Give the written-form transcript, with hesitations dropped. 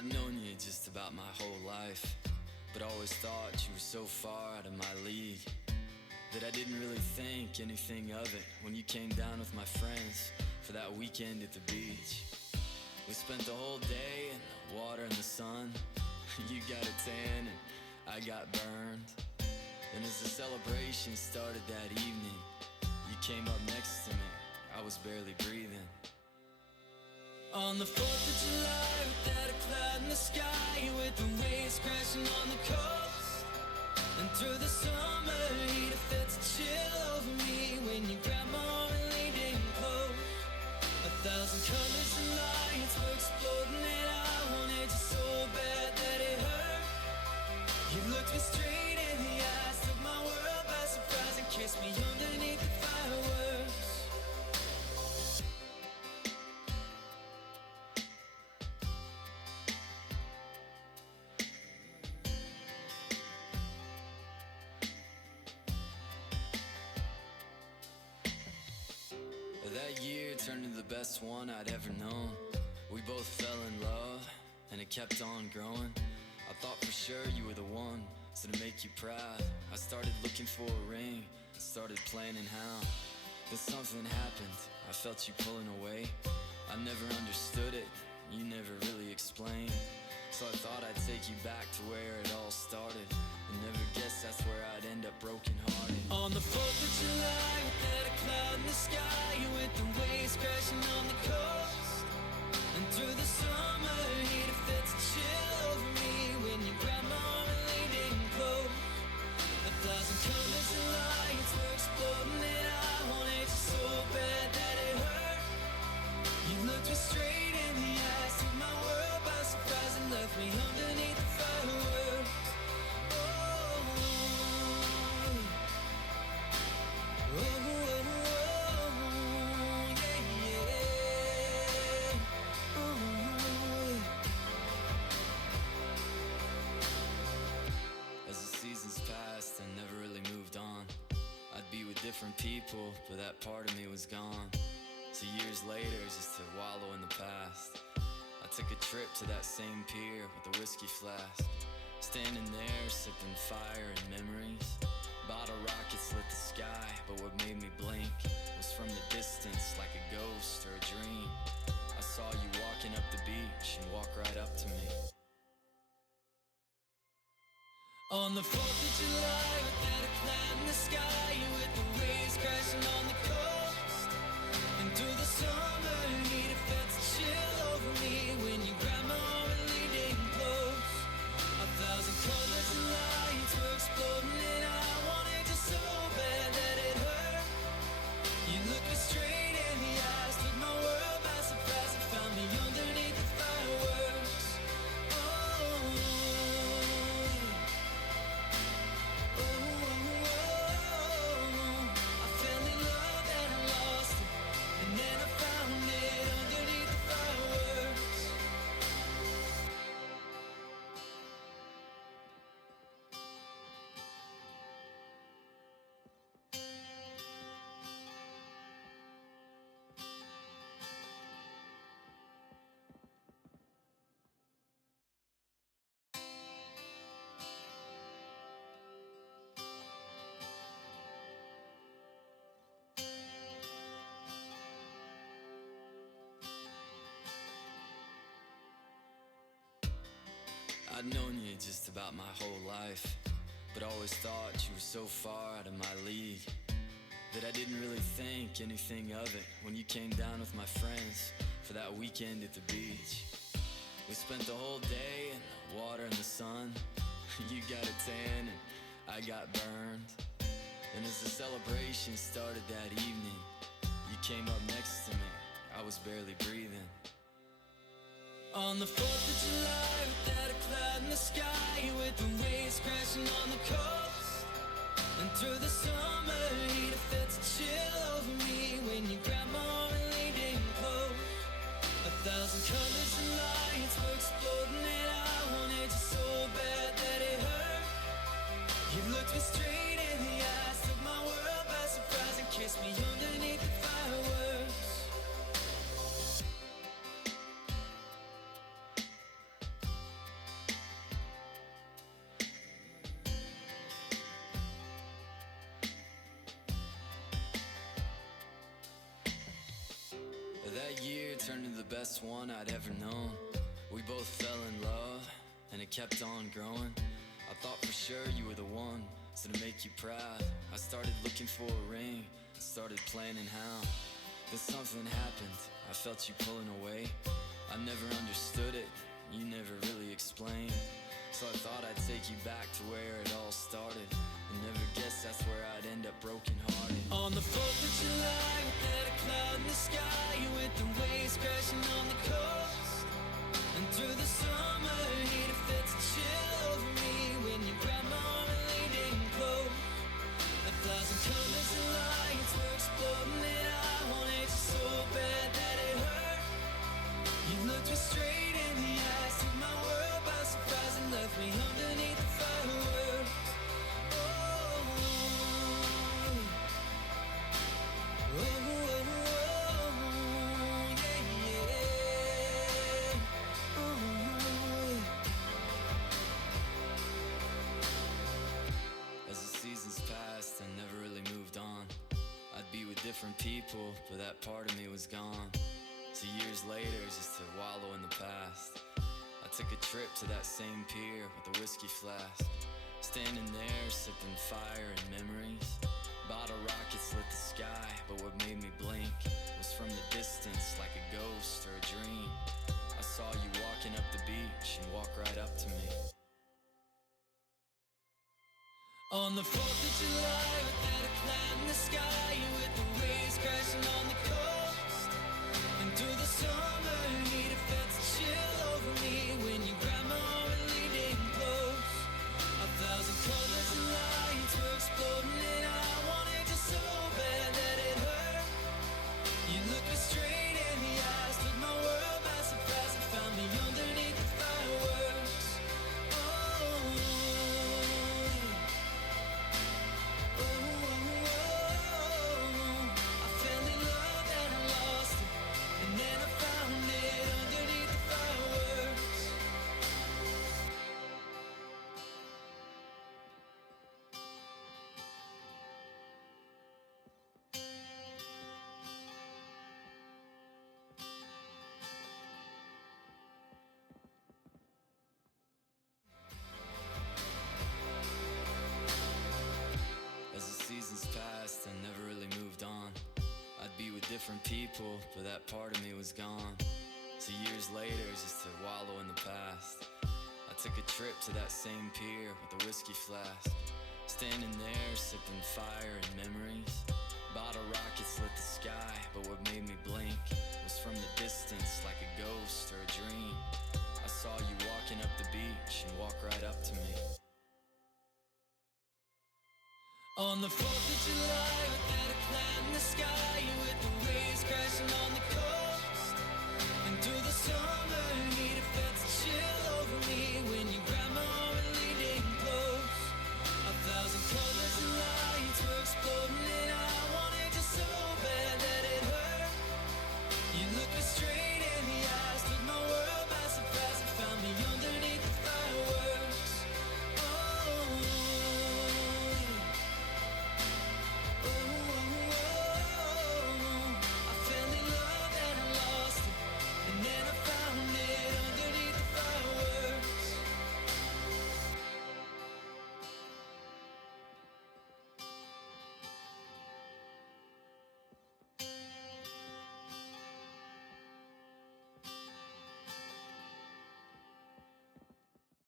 I'd known you just about my whole life, but always thought you were so far out of my league that I didn't really think anything of it when you came down with my friends for that weekend at the beach. We spent the whole day in the water and the sun. You got a tan and I got burned. And as the celebration started that evening, you came up next to me, I was barely breathing. On the 4th of July, without a cloud in the sky, with the waves crashing on the coast, and through the summer heat, it felt a chill over me when you grabbed my arm and leaned in close. 1,000 colors and lights were exploding, and I wanted you so bad that it hurt. You looked me straight in the eyes, took my world by surprise, and kissed me underneath the fireworks. That year turned into the best one I'd ever known. We both fell in love, and it kept on growing. I thought for sure you were the one, so to make you proud, I started looking for a ring, started planning how. Then something happened, I felt you pulling away. I never understood it, you never really explained. So I thought I'd take you back to where it all started, and never guessed that's where I'd end up broken hearted. On the 4th of July, without a cloud in the sky, with the waves crashing on the coast, and through the summer heat, it felt a chill over me when you grabbed my arm and leaned in close. 1,000 colors and lights were exploding, and I wanted you so bad that it hurt. You looked me straight in the eyes, took my world by surprise, and left me underneath the fireworks. I never really moved on. I'd be with different people, but that part of me was gone. So years later, just to wallow in the past, I took a trip to that same pier with a whiskey flask. Standing there, sipping fire and memories. Bottle rockets lit the sky, but what made me blink was from the distance, like a ghost or a dream. I saw you walking up the beach and walk right up to me. On the 4th of July, without a cloud in the sky, with the waves crashing on the coast, and through the summer heat, it felt a chill over me when you grabbed my arm and leaned in close. 1,000 colors and lights were exploding, and I wanted you so bad that it hurt. You looked me straight in the eyes, took my world by surprise, and found me underneath the fireworks. I'd known you just about my whole life, but always thought you were so far out of my league that I didn't really think anything of it when you came down with my friends for that weekend at the beach. We spent the whole day in the water and the sun. You got a tan and I got burned. And as the celebration started that evening, you came up next to me, I was barely breathing. On the 4th of July, without a cloud in the sky, with the waves crashing on the coast, and through the summer heat, it felt a chill over me when you grabbed my arm and leaned in close. 1,000 colors and lights were exploding, and I wanted you so bad that it hurt. You looked me straight in the eyes, took my world by surprise, and kissed me underneath the fireworks. best one I'd ever known. We both fell in love, and it kept on growing. I thought for sure you were the one, so to make you proud I started looking for a ring, started planning how. Then something happened, I felt you pulling away. I never understood it, you never really explained. So I thought I'd take you back to where it all started, and never guessed that's where I'd end up broken hearted. On the 4th of July, without a cloud in the sky, with the waves crashing on the coast, and through the summer heat it felt a chill over me when you grabbed my arm and leaned in close. 1,000 colors and lights were exploding, and I wanted you so bad that it hurt. You looked me straight in the eyes, took my world by surprise, and left me underneath the fireworks. Oh, oh, oh, yeah, yeah. Oh, yeah. As the seasons passed, I never really moved on. I'd be with different people, but that part of me was gone. So years later, just to wallow in the past, I took a trip to that same pier with a whiskey flask. Standing there, sipping fire and memories. Bottle rockets lit the sky, but what made me blink was from the distance, like a ghost or a dream. I saw you walking up the beach and walk right up to me. On the 4th of July, without a cloud in the sky, with the waves crashing on the coast, and through the summer heat it felt a chill over me when you grabbed my arm and leaned in close. 1,000 colors and lights were exploding, and I wanted you so bad that it hurt. You looked me straight in the eyes, took my world by surprise, and found me underneath the fireworks. Oh, oh, oh, oh. I fell in love and I lost it, and then I found it underneath the fireworks. As the seasons passed, I never really moved on. I'd be with different people, but that part of me was gone. So years later, just to wallow in the past, I took a trip to that same pier with a whiskey flask. Standing there, sipping fire and memories. Bottle rockets lit the sky, but what made me blink was from the distance, like a ghost or a dream. I saw you walking up the beach and walk right up to me. On the 4th of July, without a cloud in the sky, with the waves crashing on the coast, and through the summer heat it